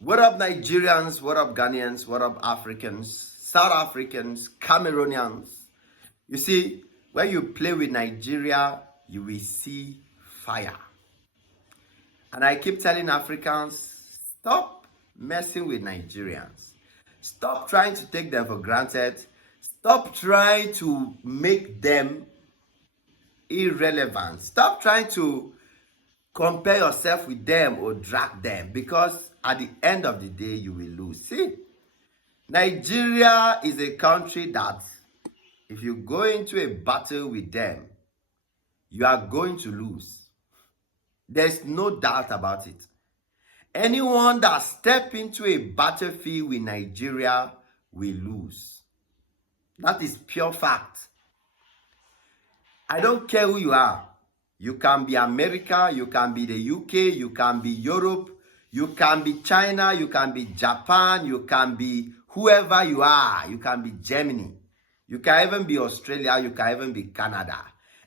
What up, Nigerians? What up, Ghanaians? What up, Africans? South Africans? Cameroonians? You see, when you play with Nigeria, you will see fire. And I keep telling Africans, stop messing with Nigerians. Stop trying to take them for granted. Stop trying to make them irrelevant. Stop trying to compare yourself with them or drag them, because at the end of the day, you will lose. See, Nigeria is a country that if you go into a battle with them, you are going to lose. There's no doubt about it. Anyone that step into a battlefield with Nigeria will lose. That is pure fact. I don't care who you are. You can be America, you can be the UK, you can be Europe, you can be China, you can be Japan, you can be whoever you are. You can be Germany. You can even be Australia, you can even be Canada.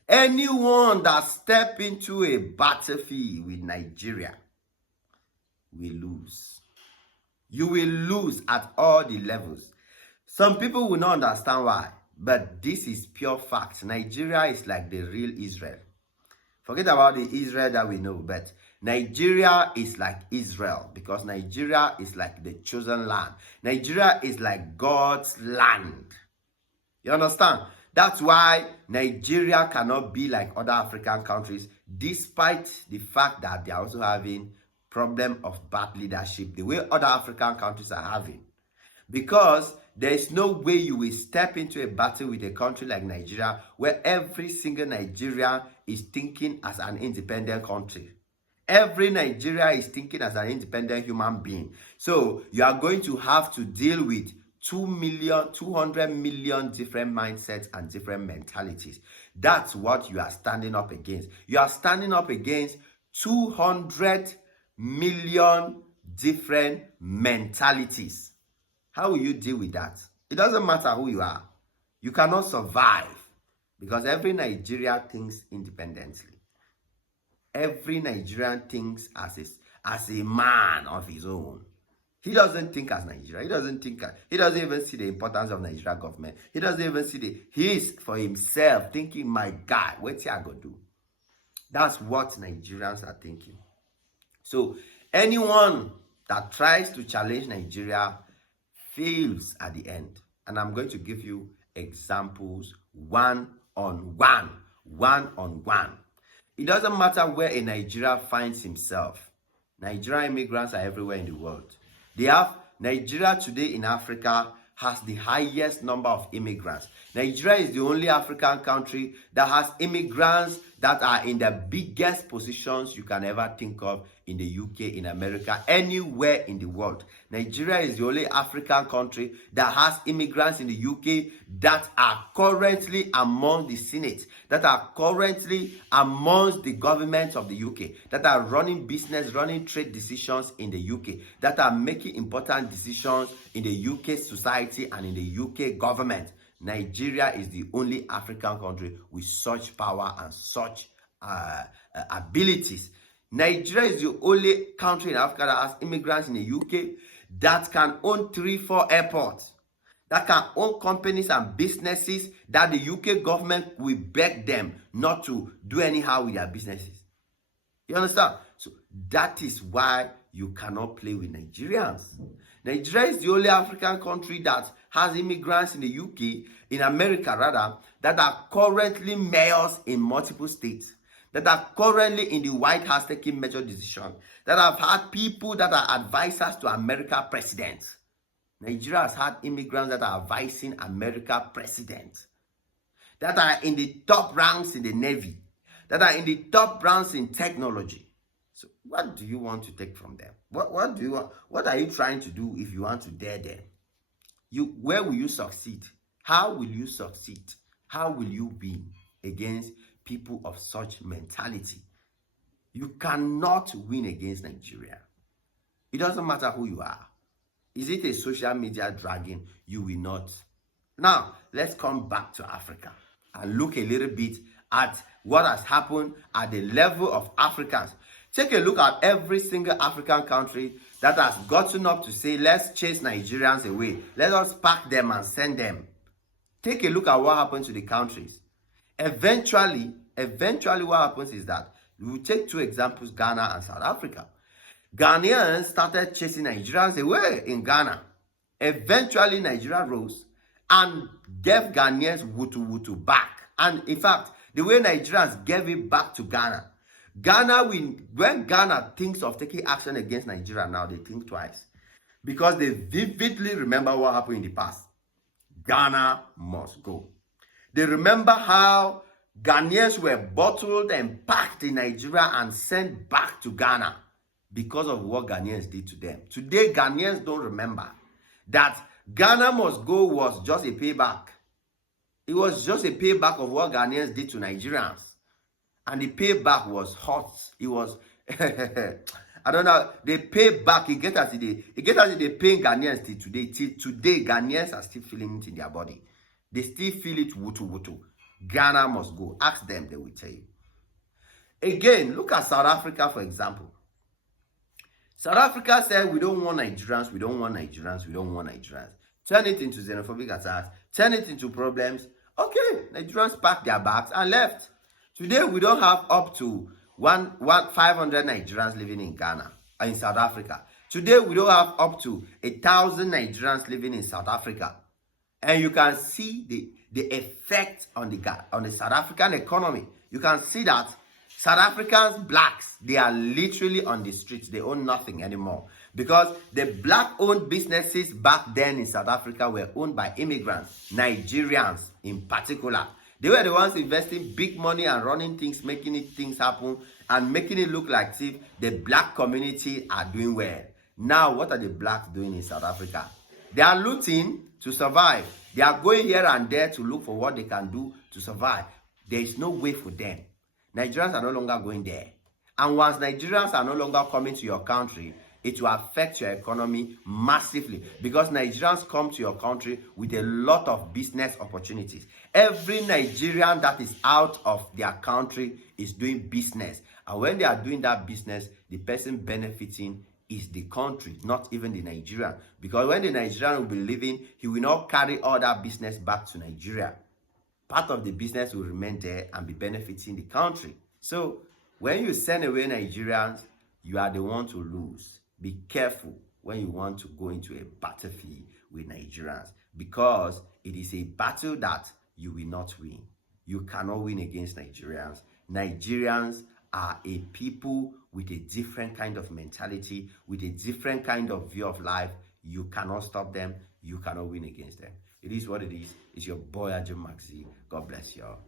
Anyone that step into a battlefield with Nigeria will lose. You will lose at all the levels. Some people will not understand why, but this is pure fact. Nigeria is like the real Israel. Forget about the Israel that we know, but Nigeria is like Israel, because Nigeria is like the chosen land. Nigeria is like God's land. You understand? That's why Nigeria cannot be like other African countries, despite the fact that they are also having problem of bad leadership, the way other African countries are having. Because there is no way you will step into a battle with a country like Nigeria where every single Nigerian is thinking as an independent country. Every Nigeria is thinking as an independent human being. So you are going to have to deal with 200 million different mindsets and different mentalities. That's what you are standing up against. You are standing up against 200 million different mentalities. How will you deal with that? It doesn't matter who you are. You cannot survive, because every Nigerian thinks independently. Every Nigerian thinks as a man of his own. He doesn't think as Nigeria. He doesn't even see the importance of Nigeria government. He doesn't even see he is for himself thinking, my God, what's he going to do? That's what Nigerians are thinking. So anyone that tries to challenge Nigeria fails at the end. And I'm going to give you examples one on one. It doesn't matter where a Nigerian finds himself. Nigerian immigrants are everywhere in the world. Nigeria today in Africa has the highest number of immigrants. Nigeria is the only African country that has immigrants that are in the biggest positions you can ever think of in the UK, in America, anywhere in the world. Nigeria is the only African country that has immigrants in the UK that are currently among the Senate, that are currently amongst the government of the UK, that are running business, running trade decisions in the UK, that are making important decisions in the UK society and in the UK government. Nigeria is the only African country with such power and such abilities. Nigeria is the only country in Africa that has immigrants in the UK that can own 3-4 airports, that can own companies and businesses that the UK government will beg them not to do anyhow with their businesses. You understand? So that is why you cannot play with Nigerians. Nigeria is the only African country that has immigrants in the UK, in America rather, that are currently mayors in multiple states, that are currently in the White House taking major decisions, that have had people that are advisors to America presidents. Nigeria has had immigrants that are advising America president, that are in the top ranks in the Navy, that are in the top ranks in technology. So what do you want to take from them? What do you want? What are you trying to do if you want to dare them? Where will you succeed? How will you succeed? How will you win against people of such mentality? You cannot win against Nigeria. It doesn't matter who you are. Is it a social media dragon? You will not. Now, let's come back to Africa and look a little bit at what has happened at the level of Africans. Take a look at every single African country that has gotten up to say, let's chase Nigerians away. Let us pack them and send them. Take a look at what happened to the countries. Eventually what happens is that we will take two examples, Ghana and South Africa. Ghanaians started chasing Nigerians away in Ghana. Eventually, Nigeria rose and gave Ghanaians wutu back. And in fact, the way Nigerians gave it back to Ghana, when Ghana thinks of taking action against Nigeria now, they think twice. Because they vividly remember what happened in the past. Ghana must go. They remember how Ghanaians were bottled and packed in Nigeria and sent back to Ghana because of what Ghanaians did to them. Today, Ghanaians don't remember that Ghana must go was just a payback. It was just a payback of what Ghanaians did to Nigerians. And the payback was hot. It was, I don't know, they pay back. It gets as if they pay Ghanaians till today. Till today, Ghanaians are still feeling it in their body. They still feel it wutu. Ghana must go. Ask them, they will tell you. Again, look at South Africa, for example. South Africa said, we don't want Nigerians, we don't want Nigerians, we don't want Nigerians. Turn it into xenophobic attacks, turn it into problems. Okay, Nigerians packed their bags and left. Today, we don't have up to 500 Nigerians living in Ghana, in South Africa. Today, we don't have up to 1,000 Nigerians living in South Africa. And you can see the effect on the South African economy. You can see that South Africans, blacks, they are literally on the streets. They own nothing anymore. Because the black-owned businesses back then in South Africa were owned by immigrants, Nigerians in particular. They were the ones investing big money and running things, making things happen, and making it look like if the black community are doing well. Now, what are the blacks doing in South Africa? They are looting to survive. They are going here and there to look for what they can do to survive. There is no way for them. Nigerians are no longer going there. And once Nigerians are no longer coming to your country, it will affect your economy massively, because Nigerians come to your country with a lot of business opportunities. Every Nigerian that is out of their country is doing business. And when they are doing that business, the person benefiting is the country, not even the Nigerian. Because when the Nigerian will be leaving, he will not carry all that business back to Nigeria. Part of the business will remain there and be benefiting the country. So when you send away Nigerians, you are the one to lose. Be careful when you want to go into a battlefield with Nigerians, because it is a battle that you will not win. You cannot win against Nigerians. Nigerians are a people with a different kind of mentality, with a different kind of view of life. You cannot stop them. You cannot win against them. It is what it is. It's your boy, Ajay Maxi. God bless you all.